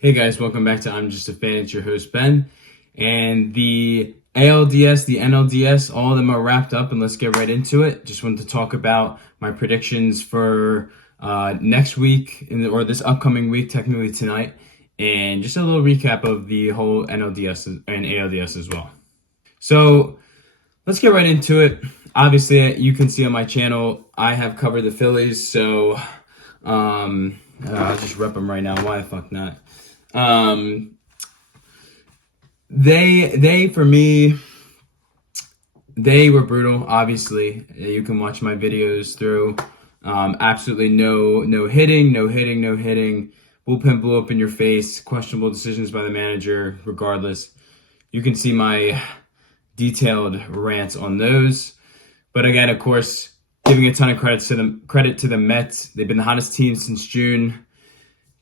Hey guys, welcome back to I'm Just a Fan. It's your host Ben. And the ALDS, the NLDS, all of them are wrapped up, and let's get right into it. Just wanted to talk about my predictions for next week, or this upcoming week, technically tonight, and just a little recap of the whole NLDS and ALDS as well. So let's get right into it. Obviously, you can see on my channel, I have covered the Phillies, so I'll just rep them right now. Why the fuck not? They for me, they were brutal. Obviously, you can watch my videos through. Absolutely no hitting. Bullpen blew up in your face. Questionable decisions by the manager. Regardless, you can see my detailed rants on those. But again, of course, giving a ton of credit to the Mets. They've been the hottest team since June.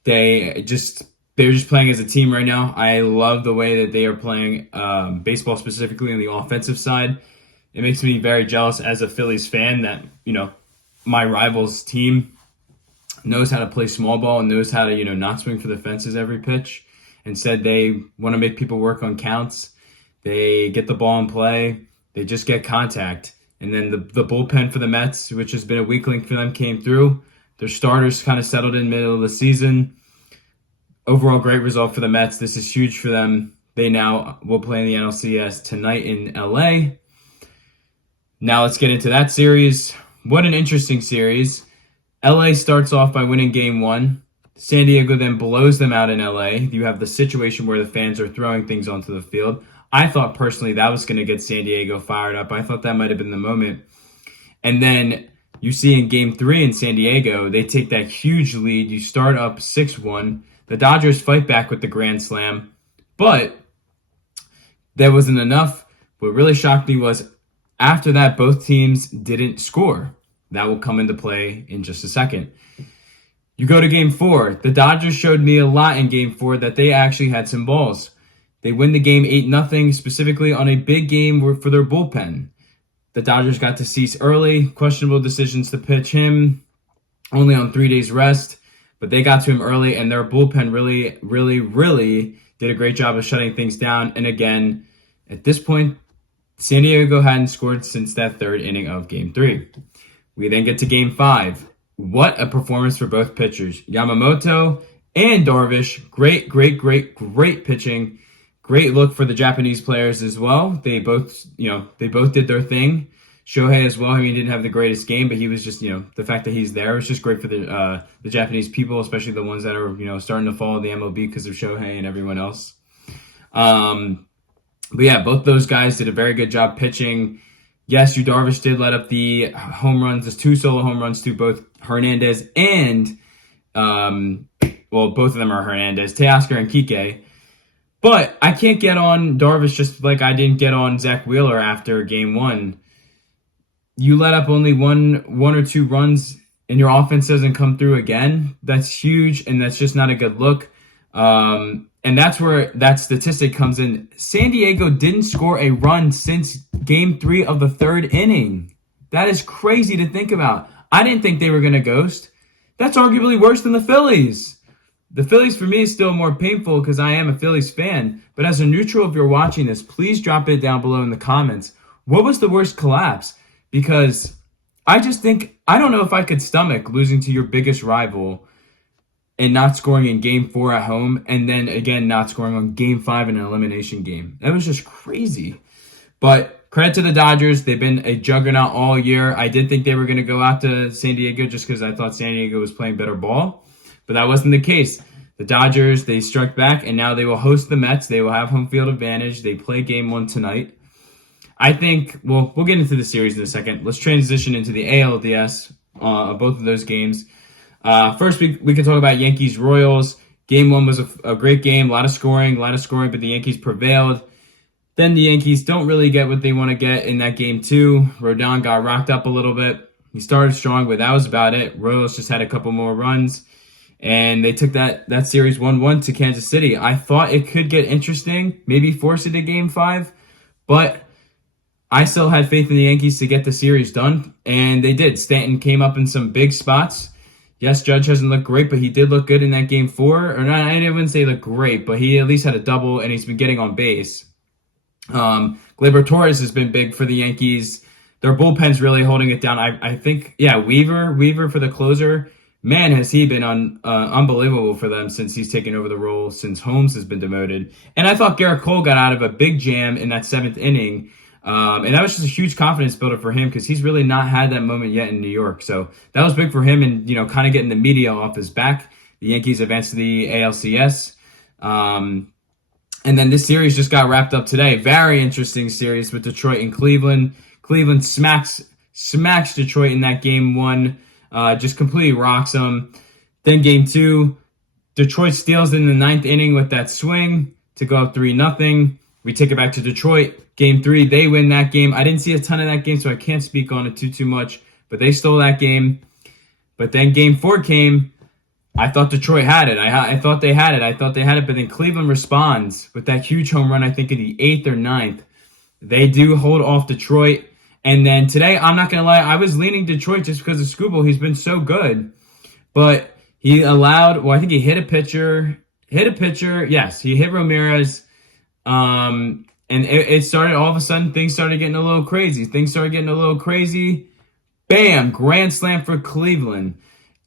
They're just playing as a team right now. I love the way that they are playing baseball, specifically on the offensive side. It makes me very jealous as a Phillies fan that, my rival's team knows how to play small ball and knows how to, not swing for the fences every pitch. Instead, they want to make people work on counts. They get the ball in play. They just get contact. And then the bullpen for the Mets, which has been a weak link for them, came through. Their starters kind of settled in middle of the season. Overall, great result for the Mets. This is huge for them. They now will play in the NLCS tonight in LA. Now let's get into that series. What an interesting series. LA starts off by winning game one. San Diego then blows them out in LA. You have the situation where the fans are throwing things onto the field. I thought personally that was going to get San Diego fired up. I thought that might have been the moment. And then you see in game three in San Diego, they take that huge lead. You start up 6-1. The Dodgers fight back with the grand slam, but that wasn't enough. What really shocked me was after that, both teams didn't score. That will come into play in just a second. You go to game four. The Dodgers showed me a lot in game four that they actually had some balls. They win the game 8-0, specifically on a big game for their bullpen. The Dodgers got to cease early, questionable decisions to pitch him, only on 3 days rest. But they got to him early, and their bullpen really did a great job of shutting things down. And again, at this point, San Diego hadn't scored since that third inning of game three. We then get to game five. What a performance for both pitchers. Yamamoto and Darvish, great pitching. Great look for the Japanese players as well. They both did their thing. Shohei as well. I mean, he didn't have the greatest game, but he was just, the fact that he's there was just great for the Japanese people, especially the ones that are, starting to follow the MLB because of Shohei and everyone else. But yeah, both those guys did a very good job pitching. Yes, Darvish did let up the home runs, there's 2 solo home runs to both Hernandez and, both of them are Hernandez, Teoscar and Kike. But I can't get on Darvish just like I didn't get on Zach Wheeler after game one. You let up only one or two runs and your offense doesn't come through again. That's huge, and that's just not a good look. And that's where that statistic comes in. San Diego didn't score a run since game 3 of the third inning. That is crazy to think about. I didn't think they were going to ghost. That's arguably worse than the Phillies. The Phillies, for me, is still more painful because I am a Phillies fan. But as a neutral, if you're watching this, please drop it down below in the comments. What was the worst collapse? Because I don't know if I could stomach losing to your biggest rival and not scoring in game 4 at home, and then again not scoring on game 5 in an elimination game. That was just crazy. But credit to the Dodgers. They've been a juggernaut all year. I did think they were going to go out to San Diego just because I thought San Diego was playing better ball. But that wasn't the case. The Dodgers, they struck back, and now they will host the Mets. They will have home field advantage. They play game 1 tonight. I think, we'll get into the series in a second. Let's transition into the ALDS, both of those games. First, we can talk about Yankees-Royals. Game 1 was a great game, a lot of scoring, but the Yankees prevailed. Then the Yankees don't really get what they want to get in that game 2. Rodon got rocked up a little bit. He started strong, but that was about it. Royals just had a couple more runs, and they took that series 1-1 to Kansas City. I thought it could get interesting, maybe force it to game 5, but I still had faith in the Yankees to get the series done, and they did. Stanton came up in some big spots. Yes, Judge hasn't looked great, but he did look good in that game 4. Or not, I wouldn't say look great, but he at least had a double, and he's been getting on base. Gleyber Torres has been big for the Yankees. Their bullpen's really holding it down. I think, yeah, Weaver for the closer. Man, has he been unbelievable for them since he's taken over the role, since Holmes has been demoted. And I thought Garrett Cole got out of a big jam in that 7th inning. And that was just a huge confidence builder for him because he's really not had that moment yet in New York. So that was big for him and, kind of getting the media off his back. The Yankees advanced to the ALCS. And then this series just got wrapped up today. Very interesting series with Detroit and Cleveland. Cleveland smacks Detroit in that game 1. Just completely rocks them. Then game 2, Detroit steals in the 9th inning with that swing to go up 3-0. We take it back to Detroit. Game 3, they win that game. I didn't see a ton of that game, so I can't speak on it too much. But they stole that game. But then game 4 came. I thought Detroit had it. I thought they had it. But then Cleveland responds with that huge home run, I think in the 8th or 9th. They do hold off Detroit. And then today, I'm not going to lie, I was leaning Detroit just because of Skubal. He's been so good. But he allowed, I think he hit a pitcher. Yes, he hit Ramirez. And it started, all of a sudden, things started getting a little crazy. Bam! Grand slam for Cleveland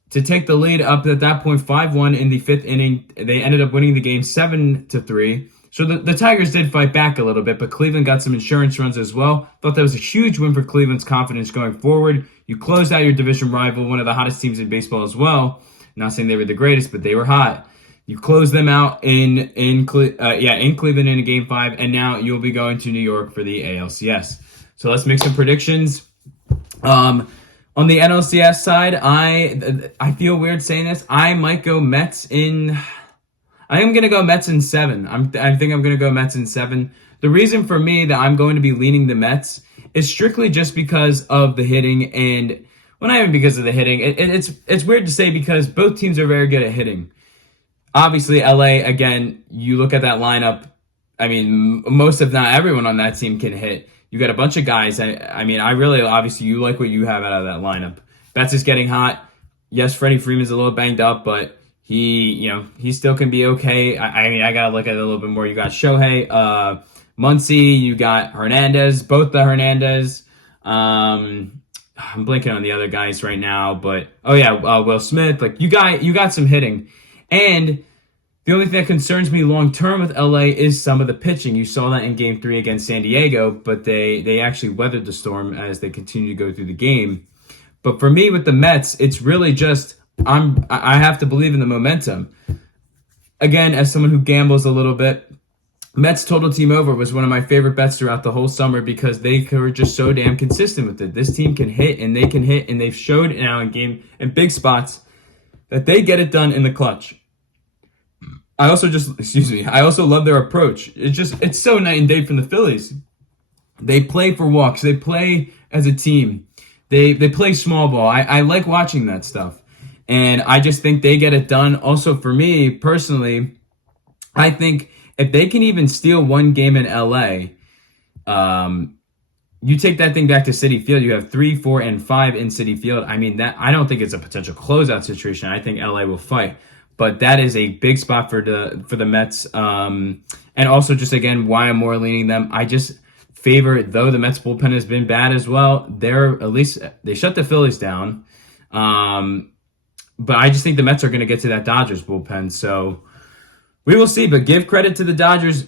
to take the lead up at that point 5-1 in the 5th inning. They ended up winning the game 7-3. So the Tigers did fight back a little bit, but Cleveland got some insurance runs as well. Thought that was a huge win for Cleveland's confidence going forward. You closed out your division rival, one of the hottest teams in baseball as well. Not saying they were the greatest, but they were hot. You closed them out in Cleveland in a game 5, and now you'll be going to New York for the ALCS. So let's make some predictions. On the NLCS side, I feel weird saying this. I might go Mets in. I am going to go Mets in 7. I think I'm going to go Mets in 7. The reason for me that I'm going to be leaning the Mets is strictly just because of the hitting, and well, not even because of the hitting. It's weird to say because both teams are very good at hitting. Obviously, LA, again, you look at that lineup, I mean, most if not everyone on that team can hit. You got a bunch of guys. I mean, obviously, you like what you have out of that lineup. Betts is getting hot. Yes, Freddie Freeman's a little banged up, but he still can be okay. I mean, I got to look at it a little bit more. You got Shohei, Muncy, you got Hernandez, both the Hernandez. I'm blanking on the other guys right now, but, Will Smith. Like, you got some hitting. And the only thing that concerns me long-term with LA is some of the pitching. You saw that in Game 3 against San Diego, but they actually weathered the storm as they continue to go through the game. But for me with the Mets, it's really just I have to believe in the momentum. Again, as someone who gambles a little bit, Mets total team over was one of my favorite bets throughout the whole summer because they were just so damn consistent with it. This team can hit, and they've showed now in big spots that they get it done in the clutch. I also love their approach. It's so night and day from the Phillies. They play for walks. They play as a team. They play small ball. I like watching that stuff. And I just think they get it done. Also, for me, personally, I think if they can even steal one game in LA, you take that thing back to Citi Field, you have 3, 4, and 5 in Citi Field. I mean, that I don't think it's a potential closeout situation. I think LA will fight. But that is a big spot for the Mets. And also just, again, why I'm more leaning them. I just favor, though the Mets bullpen has been bad as well, they shut the Phillies down. But I just think the Mets are going to get to that Dodgers bullpen. So we will see. But give credit to the Dodgers.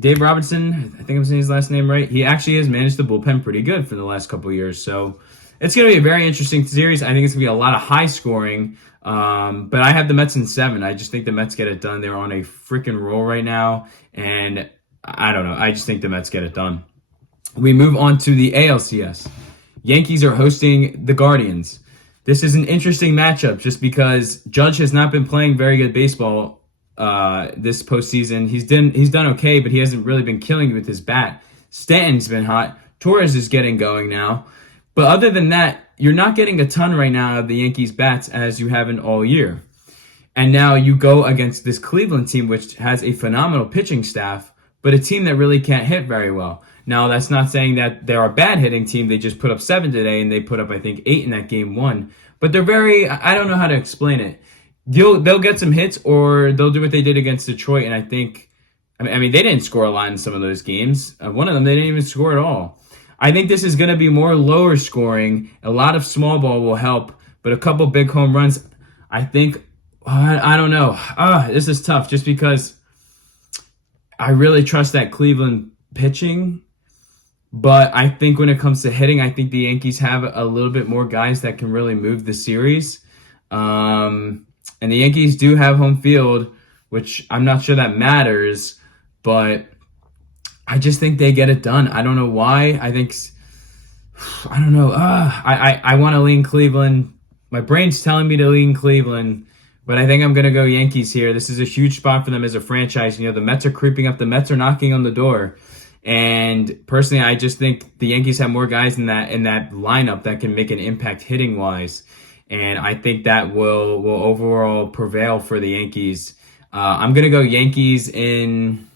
Dave Robertson, I think I'm saying his last name right. He actually has managed the bullpen pretty good for the last couple of years. So it's going to be a very interesting series. I think it's going to be a lot of high scoring. But I have the Mets in 7. I just think the Mets get it done. They're on a freaking roll right now. And I don't know. I just think the Mets get it done. We move on to the ALCS. Yankees are hosting the Guardians. This is an interesting matchup just because Judge has not been playing very good baseball this postseason. He's done okay, but he hasn't really been killing you with his bat. Stanton's been hot. Torres is getting going now. But other than that, you're not getting a ton right now of the Yankees bats as you haven't all year. And now you go against this Cleveland team, which has a phenomenal pitching staff, but a team that really can't hit very well. Now, that's not saying that they're a bad hitting team. They just put up 7 today, and they put up, I think, 8 in that game 1. but they're very, I don't know how to explain it. They'll get some hits, or they'll do what they did against Detroit, and I mean they didn't score a lot in some of those games. One of them, they didn't even score at all. I think this is going to be more lower scoring. A lot of small ball will help, but a couple big home runs, I think, I don't know. This is tough just because I really trust that Cleveland pitching. But I think when it comes to hitting, I think the Yankees have a little bit more guys that can really move the series. And the Yankees do have home field, which I'm not sure that matters, but I just think they get it done. I don't know why. I don't know. I want to lean Cleveland. My brain's telling me to lean Cleveland, but I think I'm going to go Yankees here. This is a huge spot for them as a franchise. You know, the Mets are creeping up. The Mets are knocking on the door. And personally, I just think the Yankees have more guys in that lineup that can make an impact hitting wise. And I think that will overall prevail for the Yankees. I'm going to go Yankees in...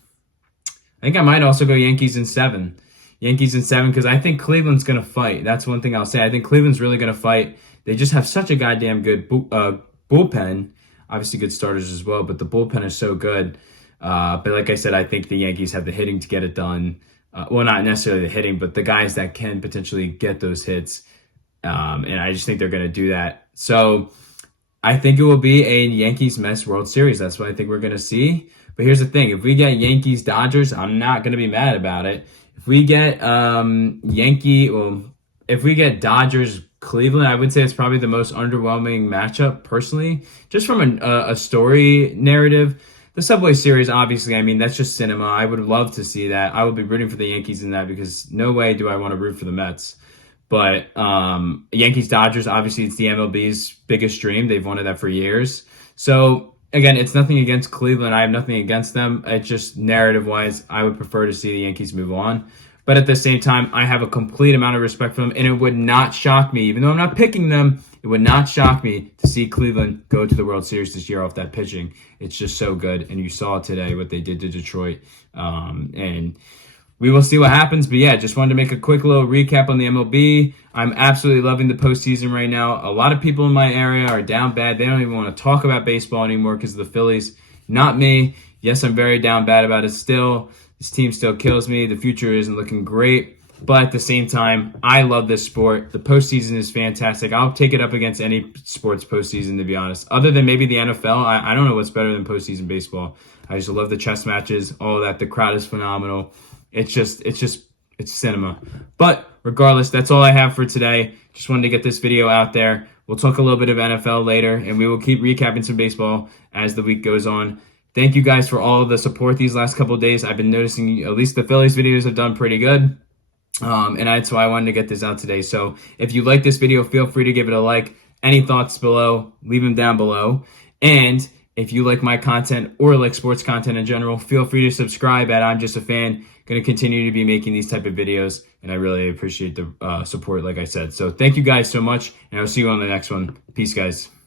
I think I might also go Yankees in 7. Yankees in 7 because I think Cleveland's going to fight. That's one thing I'll say. I think Cleveland's really going to fight. They just have such a goddamn good bullpen. Obviously good starters as well, but the bullpen is so good. But like I said, I think the Yankees have the hitting to get it done. Well, not necessarily the hitting, but the guys that can potentially get those hits. And I just think they're going to do that. So I think it will be a Yankees-Mets World Series. That's what I think we're going to see. But here's the thing. If we get Yankees-Dodgers, I'm not going to be mad about it. If we get if we get Dodgers-Cleveland, I would say it's probably the most underwhelming matchup, personally. Just from a story narrative. The Subway Series, obviously, I mean, that's just cinema. I would love to see that. I would be rooting for the Yankees in that because no way do I want to root for the Mets. But Yankees-Dodgers, obviously, it's the MLB's biggest dream. They've wanted that for years. So, again, it's nothing against Cleveland. I have nothing against them. It's just narrative-wise, I would prefer to see the Yankees move on. But at the same time, I have a complete amount of respect for them, and it would not shock me, even though I'm not picking them, it would not shock me to see Cleveland go to the World Series this year off that pitching. It's just so good, and you saw today what they did to Detroit. And we will see what happens. But yeah, just wanted to make a quick little recap on the MLB. I'm absolutely loving the postseason right now. A lot of people in my area are down bad. They don't even want to talk about baseball anymore because of the Phillies. Not me. Yes, I'm very down bad about it still. This team still kills me. The future isn't looking great. But at the same time, I love this sport. The postseason is fantastic. I'll take it up against any sports postseason, to be honest. Other than maybe the NFL, I don't know what's better than postseason baseball. I just love the chess matches, all that. The crowd is phenomenal. It's cinema. But regardless, that's all I have for today. Just wanted to get this video out there. We'll talk a little bit of NFL later, and we will keep recapping some baseball as the week goes on. Thank you guys for all of the support these last couple of days. I've been noticing at least the Phillies videos have done pretty good. And that's why I wanted to get this out today. So if you like this video, feel free to give it a like. Any thoughts below, leave them down below. And if you like my content or like sports content in general, feel free to subscribe at I'm Just a Fan. Going to continue to be making these type of videos, and I really appreciate the support, like I said. So thank you guys so much, and I'll see you on the next one. Peace, guys.